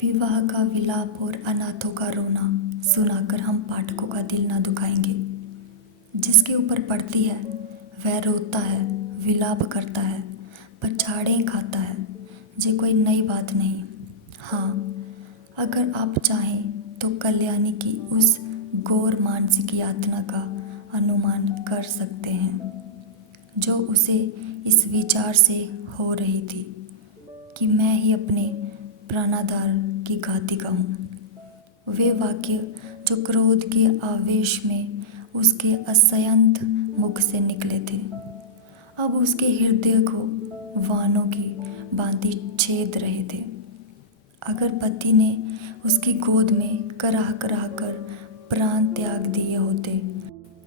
विवाह का विलाप और अनाथों का रोना सुनाकर हम पाठकों का दिल ना दुखाएंगे। जिसके ऊपर पड़ती है वह रोता है, विलाप करता है, पछाड़ें खाता है। ये कोई नई बात नहीं। हाँ, अगर आप चाहें तो कल्याणी की उस घोर मानसिक यातना का अनुमान कर सकते हैं जो उसे इस विचार से हो रही थी कि मैं ही अपने प्राणाधार की घातिका हूँ। वे वाक्य जो क्रोध के आवेश में उसके असंयत मुख से निकले थे, अब उसके हृदय को वानों की भांति छेद रहे थे। अगर पति ने उसकी गोद में कराह कराह कर प्राण त्याग दिए होते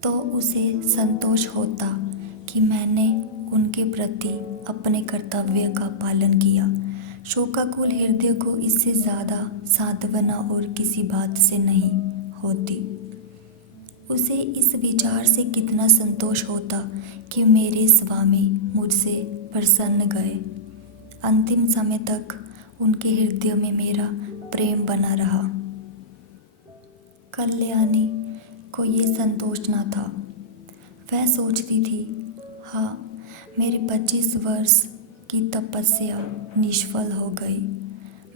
तो उसे संतोष होता कि मैंने उनके प्रति अपने कर्तव्य का पालन किया। शोकाकुल हृदय को इससे ज़्यादा सांत्वना और किसी बात से नहीं होती। उसे इस विचार से कितना संतोष होता कि मेरे स्वामी मुझसे प्रसन्न गए। अंतिम समय तक उनके हृदय में मेरा प्रेम बना रहा। कल्याणी को ये संतोष न था। वह सोचती थी, हाँ, मेरे 25 वर्ष की तपस्या निष्फल हो गई।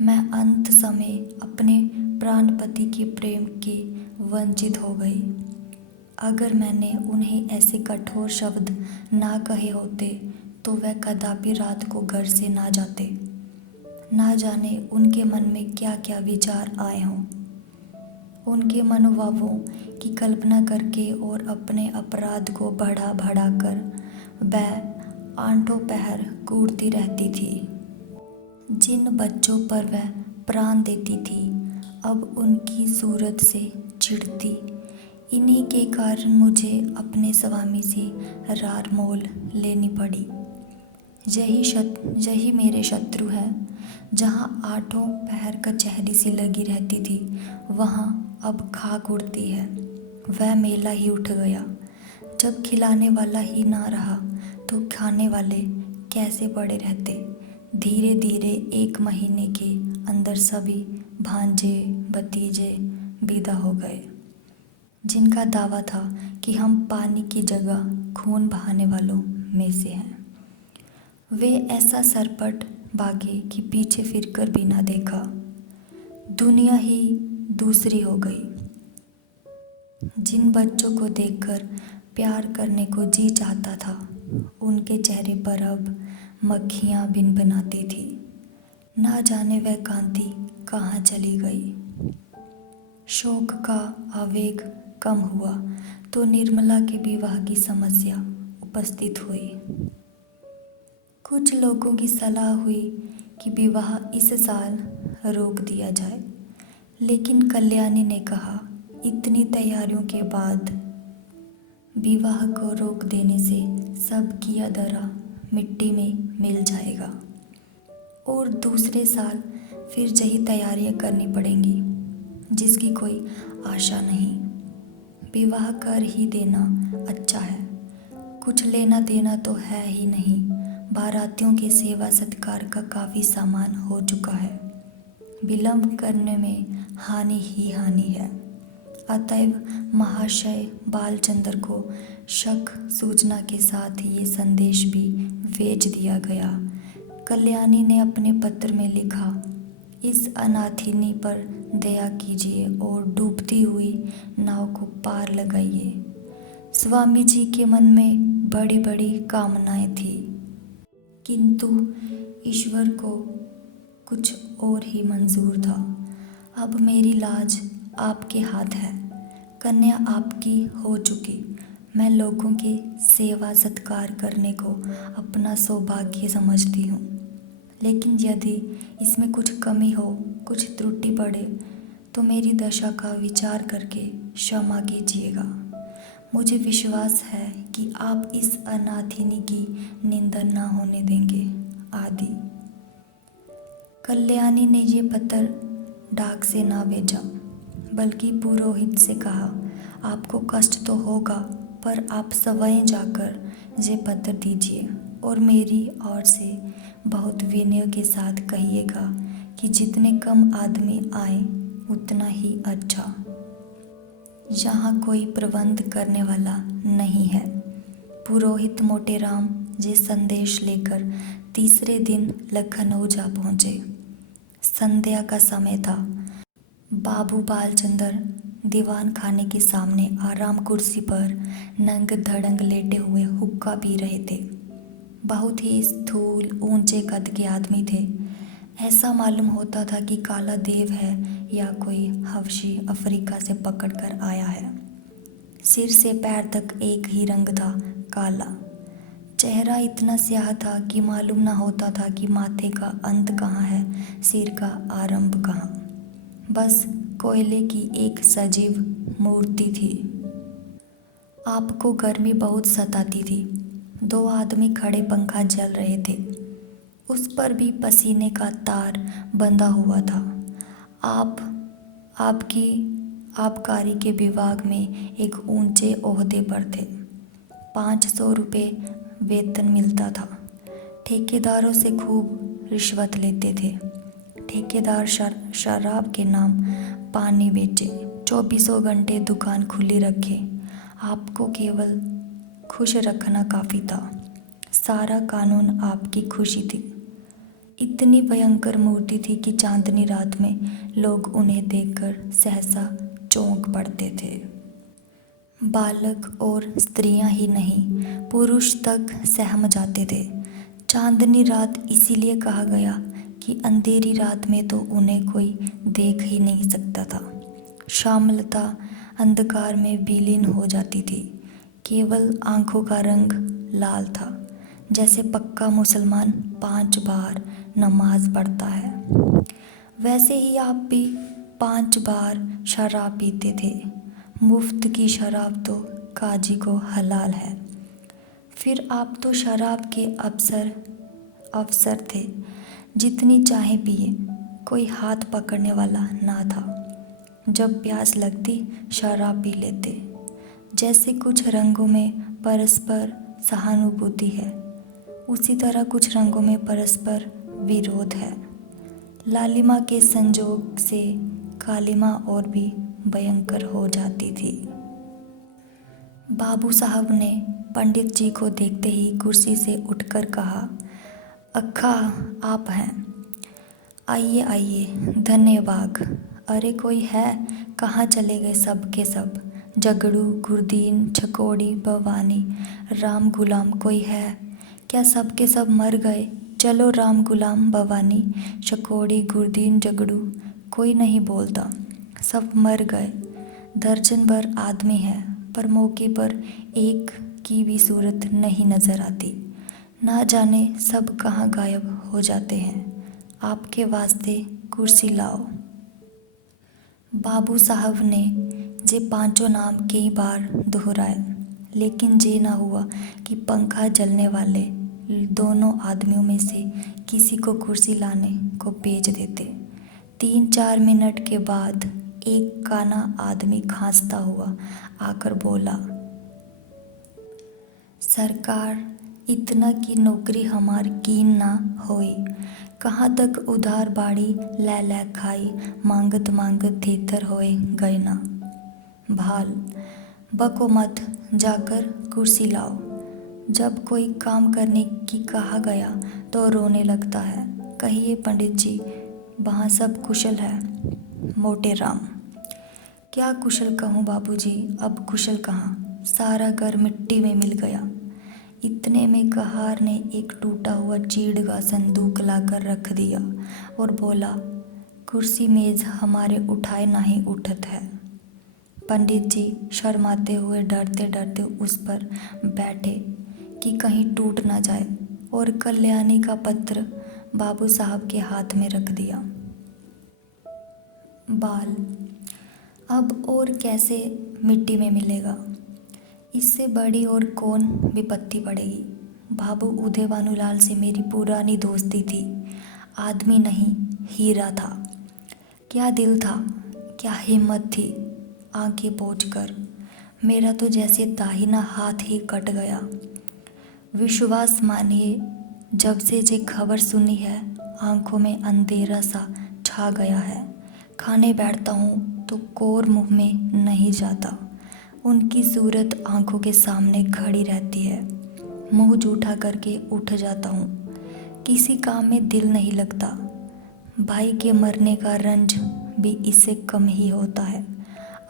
मैं अंत समय अपने प्राणपति के प्रेम के वंचित हो गई। अगर मैंने उन्हें ऐसे कठोर शब्द ना कहे होते तो वह कदापि रात को घर से ना जाते। ना जाने उनके मन में क्या क्या विचार आए हों। उनके मनोभावों की कल्पना करके और अपने अपराध को बढ़ा बढ़ा कर वह आठों पहर कूटती रहती थी। जिन बच्चों पर वह प्राण देती थी अब उनकी सूरत से चिढ़ती। इन्हीं के कारण मुझे अपने स्वामी से रार मोल लेनी पड़ी। यही मेरे शत्रु हैं। जहाँ आठों पहर कचहरी सी लगी रहती थी वहाँ अब खाक उड़ती है। वह मेला ही उठ गया। जब खिलाने वाला ही ना रहा तो खाने वाले कैसे पड़े रहते। धीरे धीरे 1 महीने के अंदर सभी भांजे भतीजे विदा हो गए, जिनका दावा था कि हम पानी की जगह खून बहाने वालों में से हैं। वे ऐसा सरपट भागे कि पीछे फिरकर भी ना देखा। दुनिया ही दूसरी हो गई। जिन बच्चों को देखकर प्यार करने को जी चाहता था उनके चेहरे पर अब मक्खियाँ भिनभिनाती थी। ना जाने वह कांति कहाँ चली गई। शोक का आवेग कम हुआ तो निर्मला के विवाह की समस्या उपस्थित हुई। कुछ लोगों की सलाह हुई कि विवाह इस साल रोक दिया जाए, लेकिन कल्याणी ने कहा, इतनी तैयारियों के बाद विवाह को रोक देने से सब किया धरा मिट्टी में मिल जाएगा और दूसरे साल फिर यही तैयारियां करनी पड़ेंगी जिसकी कोई आशा नहीं। विवाह कर ही देना अच्छा है। कुछ लेना देना तो है ही नहीं। बारातियों के सेवा सत्कार का काफ़ी सामान हो चुका है। विलंब करने में हानि ही हानि है। अतएव महाशय बालचंद्र को शक सूचना के साथ ये संदेश भी भेज दिया गया। कल्याणी ने अपने पत्र में लिखा, इस अनाथिनी पर दया कीजिए और डूबती हुई नाव को पार लगाइए। स्वामी जी के मन में बड़ी बड़ी कामनाएं थी, किंतु ईश्वर को कुछ और ही मंजूर था। अब मेरी लाज आपके हाथ है। कन्या आपकी हो चुकी। मैं लोगों के सेवा सत्कार करने को अपना सौभाग्य समझती हूँ, लेकिन यदि इसमें कुछ कमी हो, कुछ त्रुटि पड़े तो मेरी दशा का विचार करके क्षमा कीजिएगा। मुझे विश्वास है कि आप इस अनाथिनी की निंदा ना होने देंगे। आदि। कल्याणी ने ये पत्र डाक से ना भेजा, बल्कि पुरोहित से कहा, आपको कष्ट तो होगा पर आप स्वयं जाकर ये पत्र दीजिए और मेरी ओर से बहुत विनय के साथ कहिएगा कि जितने कम आदमी आए उतना ही अच्छा। यहाँ कोई प्रबंध करने वाला नहीं है। पुरोहित मोटेराम जी संदेश लेकर तीसरे दिन लखनऊ जा पहुँचे। संध्या का समय था। बाबू बालचंदर दीवान खाने के सामने आराम कुर्सी पर नंग धड़ंग लेटे हुए हुक्का पी रहे थे। बहुत ही स्थूल ऊंचे कद के आदमी थे। ऐसा मालूम होता था कि काला देव है या कोई हबशी अफ्रीका से पकड़ कर आया है। सिर से पैर तक एक ही रंग था, काला। चेहरा इतना स्याह था कि मालूम ना होता था कि माथे का अंत कहाँ है, सिर का आरंभ कहाँ। बस कोयले की एक सजीव मूर्ति थी। आपको गर्मी बहुत सताती थी। 2 आदमी खड़े पंखा जल रहे थे। उस पर भी पसीने का तार बंधा हुआ था। आपकी आबकारी के विभाग में एक ऊंचे ओहदे पर थे। 500 रुपये वेतन मिलता था। ठेकेदारों से खूब रिश्वत लेते थे। ठेकेदार शराब के नाम पानी बेचे, 24 घंटे दुकान खुली रखे। आपको केवल खुश रखना काफ़ी था। सारा कानून आपकी खुशी थी। इतनी भयंकर मूर्ति थी कि चांदनी रात में लोग उन्हें देखकर सहसा चौंक पड़ते थे। बालक और स्त्रियां ही नहीं, पुरुष तक सहम जाते थे। चांदनी रात इसीलिए कहा गया कि अंधेरी रात में तो उन्हें कोई देख ही नहीं सकता था। श्यामलता अंधकार में विलीन हो जाती थी। केवल आंखों का रंग लाल था, जैसे पक्का मुसलमान 5 बार नमाज पढ़ता है। वैसे ही आप भी 5 बार शराब पीते थे। मुफ्त की शराब तो काजी को हलाल है। फिर आप तो शराब के अफसर थे। जितनी चाहे पिए, कोई हाथ पकड़ने वाला ना था। जब प्यास लगती शराब पी लेते। जैसे कुछ रंगों में परस्पर सहानुभूति है, उसी तरह कुछ रंगों में परस्पर विरोध है। लालिमा के संजोग से कालिमा और भी भयंकर हो जाती थी। बाबू साहब ने पंडित जी को देखते ही कुर्सी से उठकर कहा, अक्खा आप हैं? आइए आइए, धन्यवाद। अरे कोई है? कहाँ चले गए सब के सब? जगड़ू, गुरदीन, छकोड़ी, भवानी, राम गुलाम कोई है क्या? सब के सब मर गए? चलो राम गुलाम, भवानी, छकोड़ी, गुरदीन, जगड़ू कोई नहीं बोलता, सब मर गए। दर्जन भर आदमी हैं, पर मौके पर एक की भी सूरत नहीं नजर आती। ना जाने सब कहाँ गायब हो जाते हैं। आपके वास्ते कुर्सी लाओ। बाबू साहब ने जे 5 नाम कई बार दोहराए, लेकिन जे ना हुआ कि पंखा जलने वाले दोनों आदमियों में से किसी को कुर्सी लाने को भेज देते। 3-4 मिनट के बाद एक काना आदमी खांसता हुआ आकर बोला, सरकार, इतना की नौकरी हमार कीन ना होई। कहाँ तक उधार बाड़ी ले ले खाई, मांगत मांगत थेथर होए गए ना। भाल, बको मत, जाकर कुर्सी लाओ। जब कोई काम करने की कहा गया तो रोने लगता है। कहिए पंडित जी, वहाँ सब कुशल है? मोटेराम, क्या कुशल कहूँ बाबूजी, अब कुशल कहाँ, सारा घर मिट्टी में मिल गया। इतने में कहार ने एक टूटा हुआ चीड़ का संदूक लाकर रख दिया और बोला, कुर्सी मेज हमारे उठाए नहीं उठत है। पंडित जी शर्माते हुए डरते डरते उस पर बैठे कि कहीं टूट ना जाए, और कल्याणी का पत्र बाबू साहब के हाथ में रख दिया। बाल, अब और कैसे मिट्टी में मिलेगा? इससे बड़ी और कौन विपत्ति पड़ेगी? बाबू उदय भानुलाल से मेरी पुरानी दोस्ती थी। आदमी नहीं, हीरा था। क्या दिल था, क्या हिम्मत थी। आंखें पोंछकर मेरा तो जैसे दाहिना हाथ ही कट गया। विश्वास मानिए, जब से जे खबर सुनी है, आंखों में अंधेरा सा छा गया है। खाने बैठता हूँ तो कोर मुंह में नहीं जाता। उनकी सूरत आंखों के सामने खड़ी रहती है। मुंह जूठा करके उठ जाता हूँ। किसी काम में दिल नहीं लगता। भाई के मरने का रंज भी इससे कम ही होता है।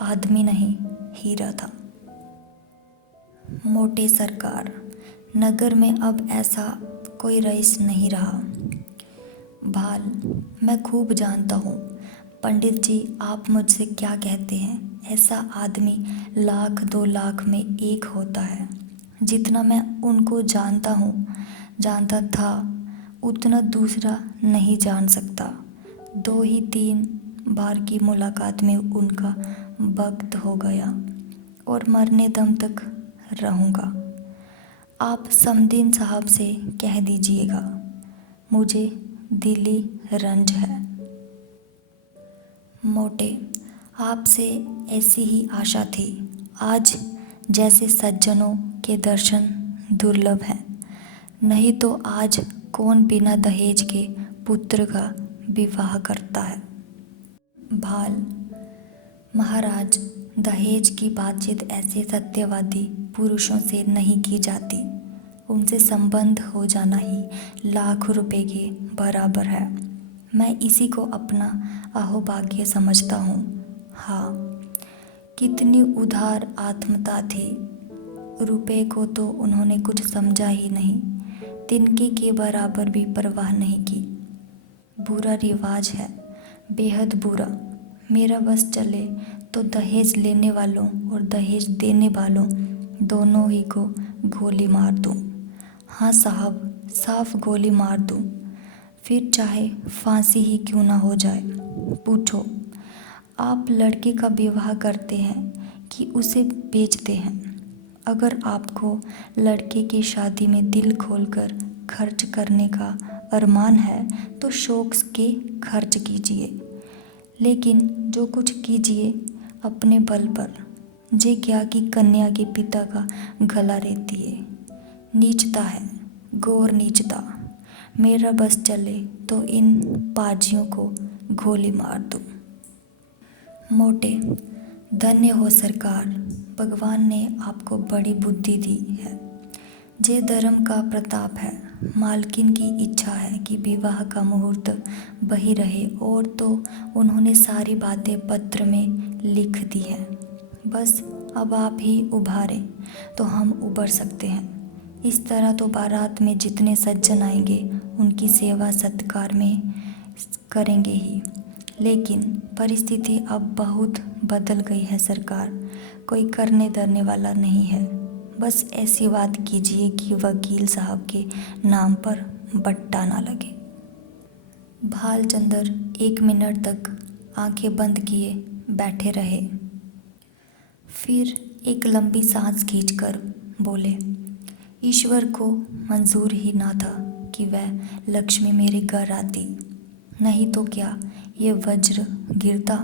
आदमी नहीं, हीरा था। मोटे सरकार, नगर में अब ऐसा कोई रईस नहीं रहा। भाल, मैं खूब जानता हूँ। पंडित जी, आप मुझसे क्या कहते हैं? ऐसा आदमी 1,00,000-2,00,000 में एक होता है। जितना मैं उनको जानता था, उतना दूसरा नहीं जान सकता। 2 ही 3 बार की मुलाकात में उनका वक्त हो गया और मरने दम तक रहूँगा। आप समदीन साहब से कह दीजिएगा, मुझे दिली रंज है। मोटे, आपसे ऐसी ही आशा थी। आज जैसे सज्जनों के दर्शन दुर्लभ हैं। नहीं तो आज कौन बिना दहेज के पुत्र का विवाह करता है? भाल, महाराज, दहेज की बातचीत ऐसे सत्यवादी पुरुषों से नहीं की जाती। उनसे संबंध हो जाना ही लाख रुपए के बराबर है। मैं इसी को अपना अहोभाग्य समझता हूँ। हाँ, कितनी उदार आत्मता थी। रुपए को तो उन्होंने कुछ समझा ही नहीं। तिनके के बराबर भी परवाह नहीं की। बुरा रिवाज है, बेहद बुरा। मेरा बस चले तो दहेज लेने वालों और दहेज देने वालों दोनों ही को गोली मार दूँ। हाँ साहब, साफ गोली मार दूँ। फिर चाहे फांसी ही क्यों ना हो जाए। पूछो, आप लड़के का विवाह करते हैं कि उसे बेचते हैं? अगर आपको लड़के की शादी में दिल खोलकर खर्च करने का अरमान है तो शौक के खर्च कीजिए, लेकिन जो कुछ कीजिए अपने बल पर। जे क्या कि कन्या के पिता का गला रेतिए। नीचता है, घोर नीचता। मेरा बस चले तो इन पाजियों को गोली मार दूं। मोटे, धन्य हो सरकार, भगवान ने आपको बड़ी बुद्धि दी है। जे धर्म का प्रताप है। मालकिन की इच्छा है कि विवाह का मुहूर्त वही रहे, और तो उन्होंने सारी बातें पत्र में लिख दी हैं। बस अब आप ही उभारें तो हम उबर सकते हैं। इस तरह तो बारात में जितने सज्जन आएंगे उनकी सेवा सत्कार में करेंगे ही। लेकिन परिस्थिति अब बहुत बदल गई है सरकार। कोई करने धरने वाला नहीं है। बस ऐसी बात कीजिए कि वकील साहब के नाम पर बट्टा ना लगे। भालचंद्र 1 मिनट तक आंखें बंद किए बैठे रहे। फिर एक लंबी सांस खींचकर बोले, ईश्वर को मंजूर ही ना था कि वह लक्ष्मी मेरे घर आती। नहीं तो क्या ये वज्र गिरता।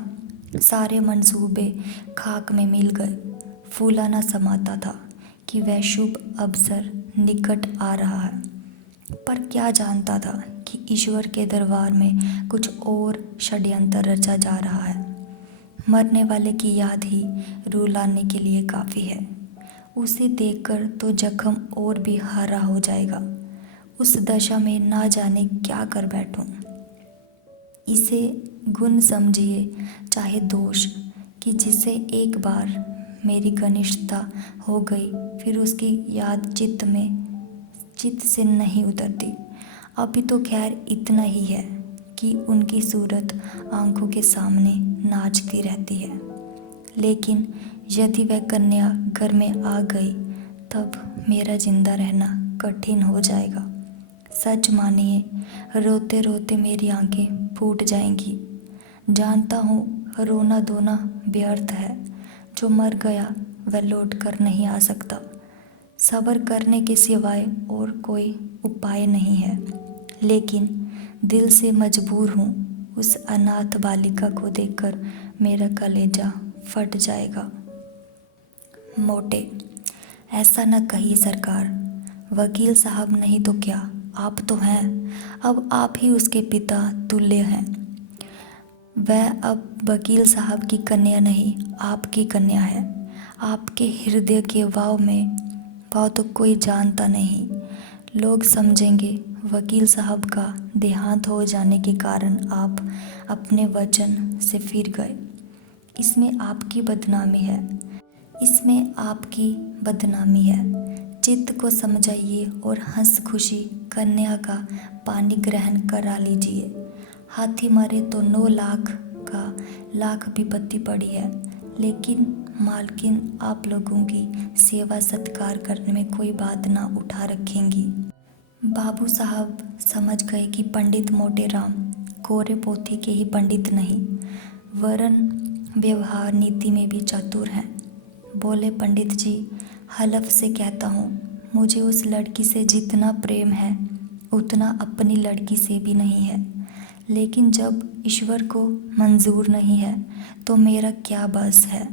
सारे मंसूबे खाक में मिल गए। फूला ना समाता था कि वह शुभ अवसर निकट आ रहा है। पर क्या जानता था कि ईश्वर के दरबार में कुछ और षड्यंत्र रचा जा रहा है। मरने वाले की याद ही रुलाने के लिए काफ़ी है। उसे देखकर तो जख्म और भी हरा हो जाएगा। उस दशा में ना जाने क्या कर बैठूं। इसे गुण समझिए चाहे दोष, कि जिससे एक बार मेरी घनिष्ठता हो गई फिर उसकी याद चित्त से नहीं उतरती। अभी तो खैर इतना ही है कि उनकी सूरत आंखों के सामने नाचती रहती है। लेकिन यदि वह कन्या घर में आ गई तब मेरा जिंदा रहना कठिन हो जाएगा। सच मानिए, रोते रोते मेरी आंखें फूट जाएंगी। जानता हूँ रोना धोना व्यर्थ है। जो मर गया वह लौट कर नहीं आ सकता। सब्र करने के सिवाय और कोई उपाय नहीं है। लेकिन दिल से मजबूर हूँ। उस अनाथ बालिका को देखकर मेरा कलेजा फट जाएगा। मोटे, ऐसा न कहिए सरकार। वकील साहब नहीं तो क्या, आप तो हैं। अब आप ही उसके पिता तुल्य हैं। वह अब वकील साहब की कन्या नहीं, आपकी कन्या है। आपके हृदय के भाव तो कोई जानता नहीं। लोग समझेंगे वकील साहब का देहांत हो जाने के कारण आप अपने वचन से फिर गए। इसमें आपकी बदनामी है, इसमें आपकी बदनामी है। चित्त को समझाइए और हंस खुशी कन्या का पानी ग्रहण करा लीजिए। हाथी मारे तो 9 लाख का लाख विपत्ति पड़ी है, लेकिन मालकिन आप लोगों की सेवा सत्कार करने में कोई बात ना उठा रखेंगी। बाबू साहब समझ गए कि पंडित मोटे राम कोरे पोथी के ही पंडित नहीं, वरन व्यवहार नीति में भी चतुर हैं। बोले, पंडित जी, हलफ से कहता हूँ, मुझे उस लड़की से जितना प्रेम है उतना अपनी लड़की से भी नहीं है। लेकिन जब ईश्वर को मंजूर नहीं है तो मेरा क्या बस है।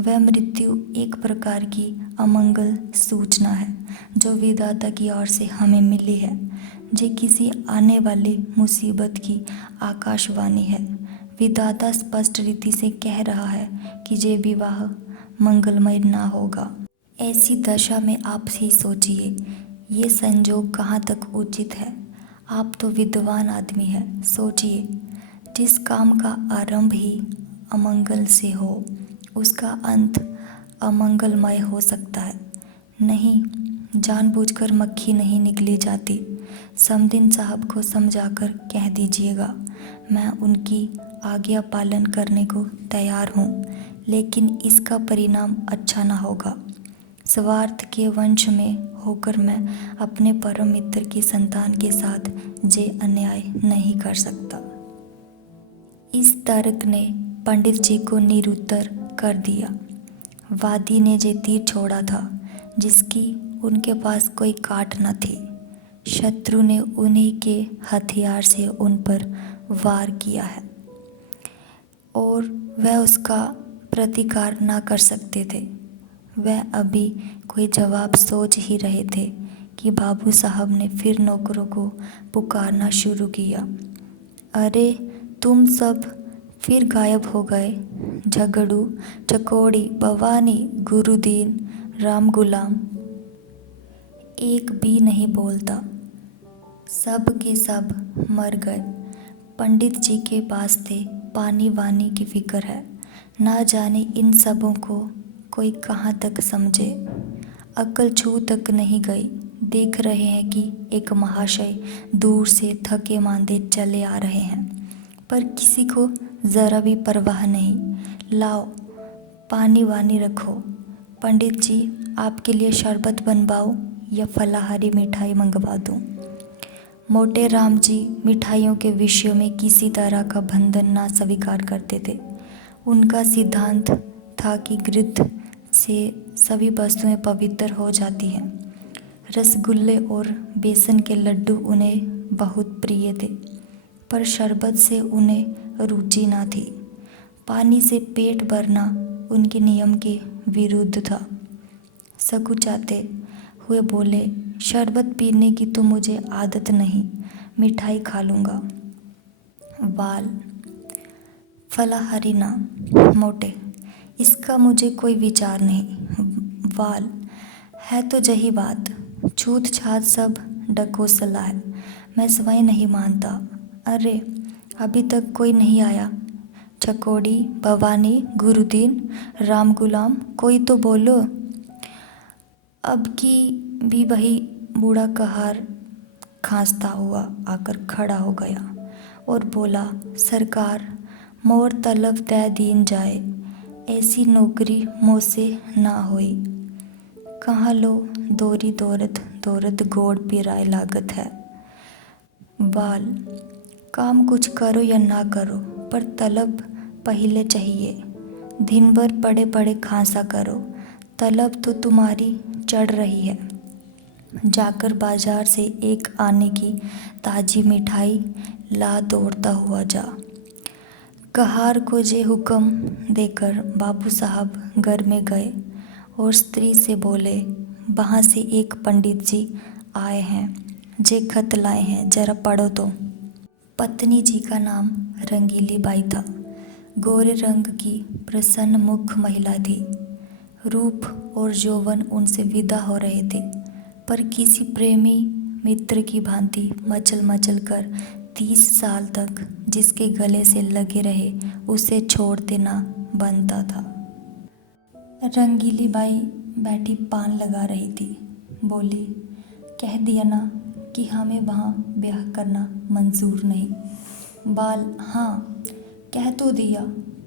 वह मृत्यु एक प्रकार की अमंगल सूचना है जो विधाता की ओर से हमें मिली है। जे किसी आने वाली मुसीबत की आकाशवाणी है। विधाता स्पष्ट रीति से कह रहा है कि जे विवाह मंगलमय ना होगा। ऐसी दशा में आप ही सोचिए, ये संजोग कहाँ तक उचित है। आप तो विद्वान आदमी हैं, सोचिए, जिस काम का आरंभ ही अमंगल से हो उसका अंत अमंगलमय हो सकता है। नहीं, जानबूझकर मक्खी नहीं निकली जाती। समदिन साहब को समझाकर कह दीजिएगा, मैं उनकी आज्ञा पालन करने को तैयार हूँ, लेकिन इसका परिणाम अच्छा ना होगा। स्वार्थ के वंश में होकर मैं अपने परम मित्र की संतान के साथ जे अन्याय नहीं कर सकता। इस तर्क ने पंडित जी को निरुत्तर कर दिया। वादी ने जे तीर छोड़ा था जिसकी उनके पास कोई काट न थी, शत्रु ने उन्हीं के हथियार से उन पर वार किया है और वह उसका प्रतिकार ना कर सकते थे। वह अभी कोई जवाब सोच ही रहे थे कि बाबू साहब ने फिर नौकरों को पुकारना शुरू किया। अरे, तुम सब फिर गायब हो गए। झगड़ू, चकोड़ी, भवानी, गुरुदीन, राम गुलाम, एक भी नहीं बोलता। सब के सब मर गए। पंडित जी के वास्ते पानी वानी की फिक्र है। ना जाने इन सबों को कोई कहाँ तक समझे। अक्ल छू तक नहीं गई। देख रहे हैं कि एक महाशय दूर से थके मांदे चले आ रहे हैं, पर किसी को ज़रा भी परवाह नहीं। लाओ, पानी वानी रखो। पंडित जी, आपके लिए शरबत बनवाऊं या फलाहारी मिठाई मंगवा दूं? मोटे राम जी मिठाइयों के विषय में किसी तरह का बंधन ना स्वीकार करते थे। उनका सिद्धांत था कि घृत से सभी वस्तुएं पवित्र हो जाती हैं। रसगुल्ले और बेसन के लड्डू उन्हें बहुत प्रिय थे, पर शरबत से उन्हें रुचि न थी। पानी से पेट भरना उनके नियम के विरुद्ध था। सकुचाते हुए बोले, शरबत पीने की तो मुझे आदत नहीं, मिठाई खा लूँगा। वाल, फलाहारी ना। मोटे, इसका मुझे कोई विचार नहीं। वाल, है तो यही बात। छूत छात सब डकोसला है, मैं स्वयं नहीं मानता। अरे, अभी तक कोई नहीं आया। चकोड़ी, भवानी, गुरुदीन, राम गुलाम, कोई तो बोलो। अब की भी वही बूढ़ा कहार खांसता हुआ आकर खड़ा हो गया और बोला, सरकार, मोर तलब दे दीन जाए, ऐसी नौकरी मोसे ना होई। कहाँ लो दोरी दौरत दौरत गोड़ पिराए लागत है। बाल, काम कुछ करो या ना करो, पर तलब पहले चाहिए। दिन भर पड़े पड़े खांसा करो, तलब तो तुम्हारी चढ़ रही है। जाकर बाजार से एक आने की ताजी मिठाई ला दौड़ता हुआ जा। कहार को जे हुक्म देकर बाबू साहब घर में गए और स्त्री से बोले, वहाँ से एक पंडित जी आए हैं, जे खत लाए हैं, जरा पढ़ो तो। पत्नी जी का नाम रंगीली बाई था। गोरे रंग की प्रसन्न मुख महिला थी। रूप और यौवन उनसे विदा हो रहे थे, पर किसी प्रेमी मित्र की भांति मचल मचल कर 30 साल तक जिसके गले से लगे रहे उसे छोड़ देना बनता था। रंगीली बाई बैठी पान लगा रही थी। बोली, कह दिया ना कि हमें वहाँ ब्याह करना मंजूर नहीं। बाल, हाँ कह तो दिया,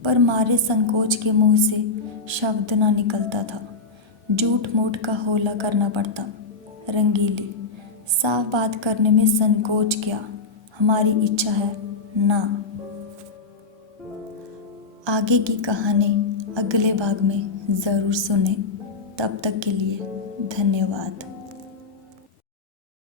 पर मारे संकोच के मुंह से शब्द ना निकलता था। झूठ मूठ का होला करना पड़ता। रंगीली, साफ बात करने में संकोच क्या, हमारी इच्छा है ना। आगे की कहानी अगले भाग में ज़रूर सुने। तब तक के लिए धन्यवाद।